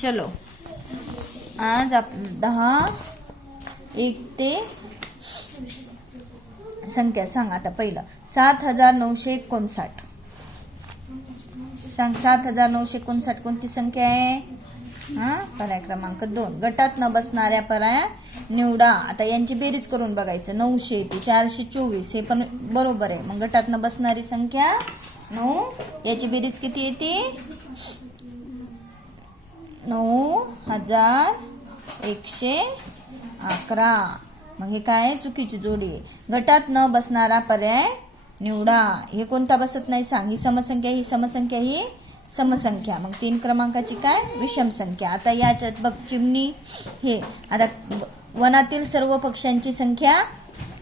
चलो आज आप 10 1 ते संख्या सांग. आता पहिलं 7959 सांग. 7959 कोणती संख्या आहे? पर्याय क्रमांक 2. गटात न बसणाऱ्या पर्याय निवडा. आता यांची बेरीज करून बघायचं. 900 ते 424 हे पण बरोबर आहे. मग गटात न बसणारी संख्या 9, याची बेरीज किती येते? 9111. मग हे काय? चुकीची जोडी आहे. गटात न बसणारा पर्याय निवडा. हे कोणता बसत नाही सांग. ही समसंख्या, ही समसंख्या, ही समसंख्या. मग 3 क्रमांकाची काय? विषम संख्या. आता याच्यात बघ चिमणी हे. आता वनातील सर्व पक्ष्यांची संख्या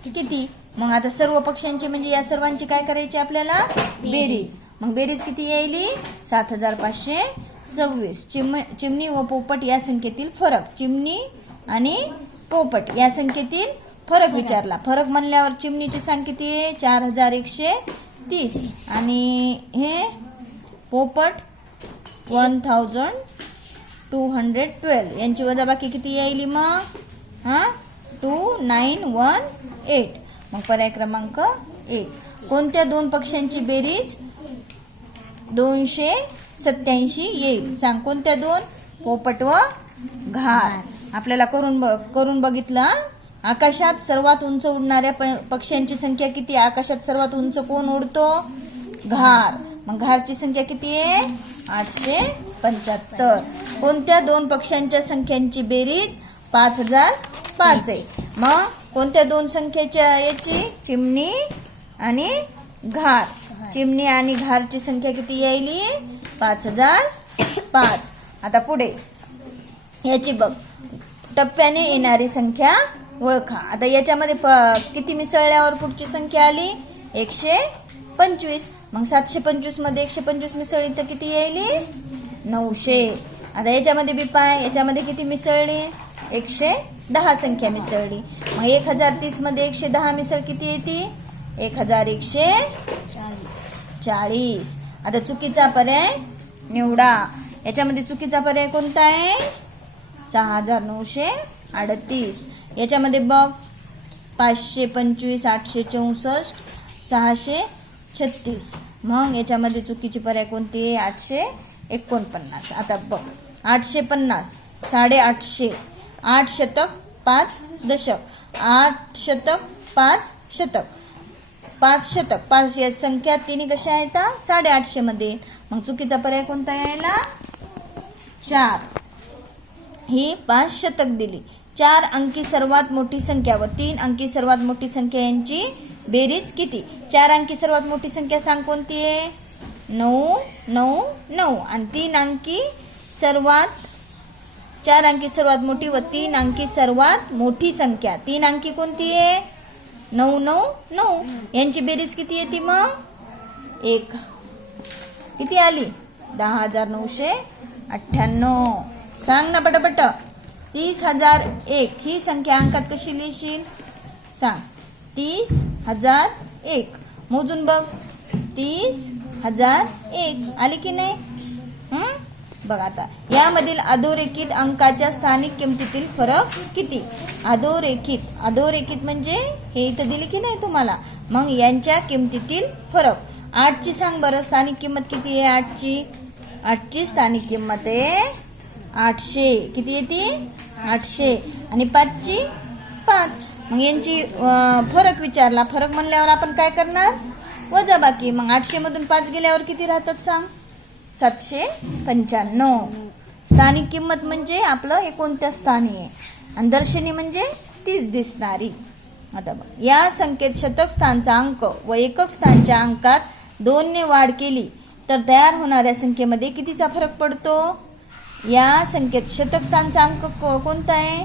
किती? मग आता सर्व पक्ष्यांची म्हणजे या सर्वांची काय करायची आपल्याला? बेरीज. मग बेरीज किती येईल? 7526. चिमणी व पोपट या संख्येतील फरक. चिमणी आणि पोपट या संख्येतील फरक विचारला. फरक म्हणल्यावर चिमणीची संख्या किती आहे? 4130 आणि हे पोपट 1212. यांची वजाबाकी किती येईल मग? 2918. मग पर्याय क्रमांक 1. कोणत्या दोन पक्ष्यांची बेरीज 287 येईल? सांग. कोणत्या दोन? पोपट व घार. आपल्याला करून बघितलं. आकाशात सर्वात उंच उडणाऱ्या पक्ष्यांची संख्या किती? आकाशात सर्वात उंच कोण उडतो? घार. मग घारची संख्या किती आहे? 875. कोणत्या दोन पक्ष्यांच्या संख्यांची बेरीज 5005 आहे? मग कोणत्या दोन संख्येच्या याची? चिमणी आणि घार. चिमणी आणि घारची संख्या किती येईल? 5005. आता पुढे याची बघ. टप्प्याने येणारी संख्या ओळखा. आता याच्यामध्ये किती मिसळल्यावर पुढची संख्या आली? 125. मग 725 मध्ये 125 मिसळली तर किती येईल? 900. आता याच्यामध्ये बी पाय. याच्यामध्ये किती मिसळली? 110 संख्या मिसळली. मग 1030 मध्ये 110 मिसळ किती येते? 1140. आता चुकीचा पर्याय निवडा. याच्यामध्ये चुकीचा पर्याय कोणता आहे? 6938. याच्यामध्ये बघ 525, 864, 636. मग याच्यामध्ये चुकीची पर्याय कोणती आहे? 849. आता बघ 850, 850, 8 शतक 5 दशक, 8 शतक 5 शतक, 5 शतक 5 या संख्या तिन्ही कशा आहेत? 850 मध्ये. मग चुकीचा पर्याय कोणता यायला? 4. ही 5 शतक दिली. 4 अंकी सर्वात मोठी संख्या व 3 अंकी सर्वात मोठी संख्या यांची बेरीज किती? 4 अंकी सर्वात मोठी संख्या सांग. कोणती आहे? 999. आणि 3 अंकी सर्वात 4 अंकी सर्वात मोठी व 3 अंकी सर्वात मोठी संख्या. 3 अंकी कोणती आहे? 999. यांची बेरीज किती येते मग? 1. किती आली? 10998. सांग ना पटापट. 30001 ही संख्या अंकात कशी लिहिशील? सांग. 30001 मोजून बघ. 30001 आली की नाही? बघ आता यामधील अधोरेखित अंकाच्या स्थानिक किमतीतील फरक किती? अधोरेखित म्हणजे हे इथं दिली की नाही तुम्हाला? मग यांच्या किमतीतील फरक. 8ची सांग बरं स्थानिक किंमत किती आहे? 8ची स्थानिक किंमत आहे 800. किती येते? 800. आणि 5ची 5. मग यांची फरक विचारला. फरक म्हणल्यावर आपण काय करणार? वजाबाकी. मग 800 मधून 5 गेल्यावर किती राहतात सांग? 795. स्थानिक किंमत म्हणजे आपलं हे कोणत्या स्थानी आहे. आणि दर्शनी म्हणजे तीच दिसणारी. आता बघ या संख्येत शतक स्थानचा अंक व एकक स्थानच्या अंकात 2 ने वाढ केली तर तयार होणाऱ्या संख्येमध्ये कितीचा फरक पडतो? या संख्येत शतक स्थानचा अंक कोणता आहे?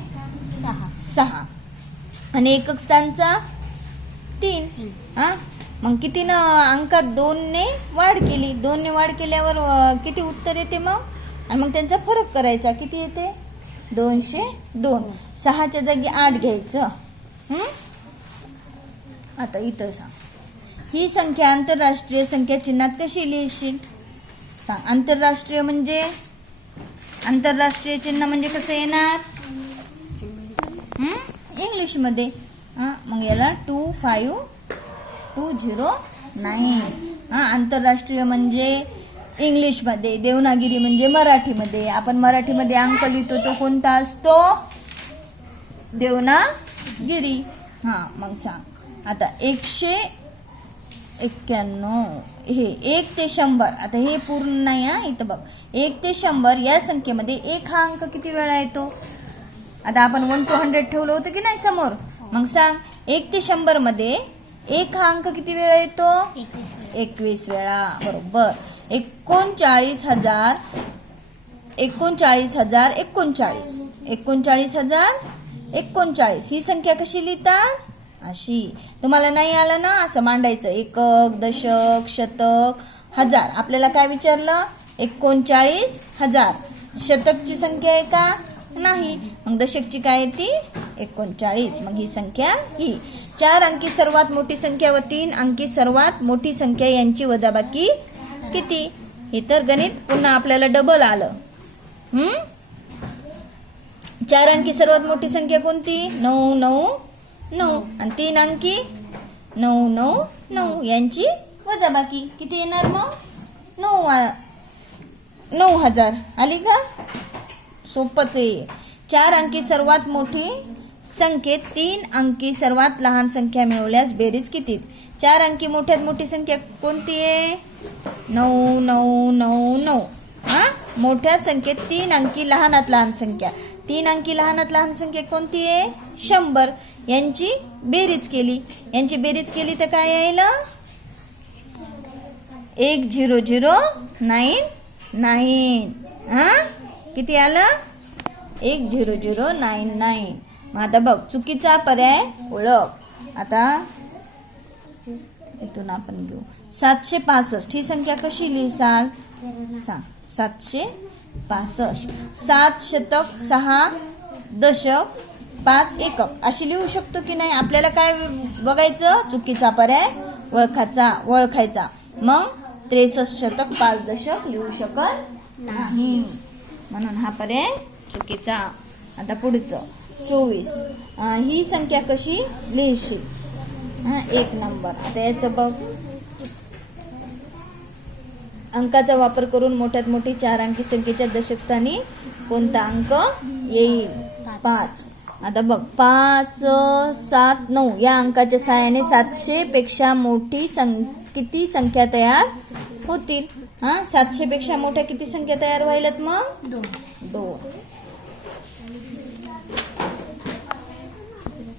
6. आणि एकक स्थानचा 3. मग किती ना अंकात 2 ने वाढ केली. 2 ने वाढ केल्यावर किती उत्तर येते मग? आणि मग त्यांचा फरक करायचा. किती येते? 202. 6च्या जागी 8 घ्यायचं. आता इथं सांग. ही संख्या आंतरराष्ट्रीय संख्या चिन्हात कशी लिहिशील? सांग. आंतरराष्ट्रीय म्हणजे आंतरराष्ट्रीय चिन्ह म्हणजे कसं येणार? इंग्लिश मध्ये. मग याला 25209. आंतरराष्ट्रीय म्हणजे इंग्लिश मध्ये, देवनागिरी म्हणजे मराठीमध्ये. आपण मराठीमध्ये अंक लिहितो तो कोणता असतो? देवनागिरी. मग सांग आता. 191. हे 1 ते 100. आता हे पूर्ण नाही इथं बघ. 1 ते 100 या संख्येमध्ये 1 हा अंक किती वेळा येतो? आता आपण 1 to 100 ठेवलं होतं की नाही समोर. मग सांग 1 ते 100 मध्ये 1 हा अंक किती वेळा येतो? 21 वेळा. बरोबर. 39,000 39,039 ही संख्या कशी लिहितात? अशी. तुम्हाला नाही आलं ना असं मांडायचं. एकक, दशक, शतक, हजार. आपल्याला काय विचारलं? 39,000. शतकची संख्या आहे का? नाही. मग दशकची काय आहे ती? 39. मग ही संख्या ही 4 अंकी सर्वात मोठी संख्या व 3 अंकी सर्वात मोठी संख्या यांची वजाबाकी किती? हे तर गणित पुन्हा आपल्याला डबल आलं. 4 अंकी सर्वात मोठी संख्या कोणती? 999. आणि 3 अंकी 999 यांची वजाबाकी किती येणार? मग 9,000 आली का? सोपच आहे. 4 अंकी सर्वात मोठी संख्येत 3 अंकी सर्वात लहान संख्या मिळवल्यास बेरीज किती? 4 अंकी मोठ्यात मोठी संख्या कोणती आहे? 9999. मोठ्या संख्येत 3 अंकी लहानात लहान संख्या. 3 अंकी लहानात लहान संख्या कोणती आहे? 100. यांची बेरीज केली. तर काय येईल? 10099. किती आलं? 10099. मग आता बघ चुकीचा पर्याय ओळख. आता इथून आपण घेऊ 765. ही संख्या कशी लिहिसाल? सांग. 765. 7 शतक, 6 दशक, 5 एकक अशी लिहू शकतो की नाही? आपल्याला काय बघायचं? चुकीचा पर्याय ओळखायचा. मग 63 शतक, 5 दशक लिहू शकत नाही. म्हणून हा पर्याय चुकीचा. आता पुढचं 24. ही संख्या कशी लिहिशील? 1 नंबर. आता याचं बघ. अंकाचा वापर करून मोठ्यात मोठी 4 अंकी संख्येच्या दशक स्थानी कोणता अंक येईल? 5. आता बघ 5, 7, 9 या अंकाच्या सहाय्याने 700 पेक्षा मोठी किती संख्या तयार होतील? 700 पेक्षा मोठ्या किती संख्या तयार व्हायलात? मग 2.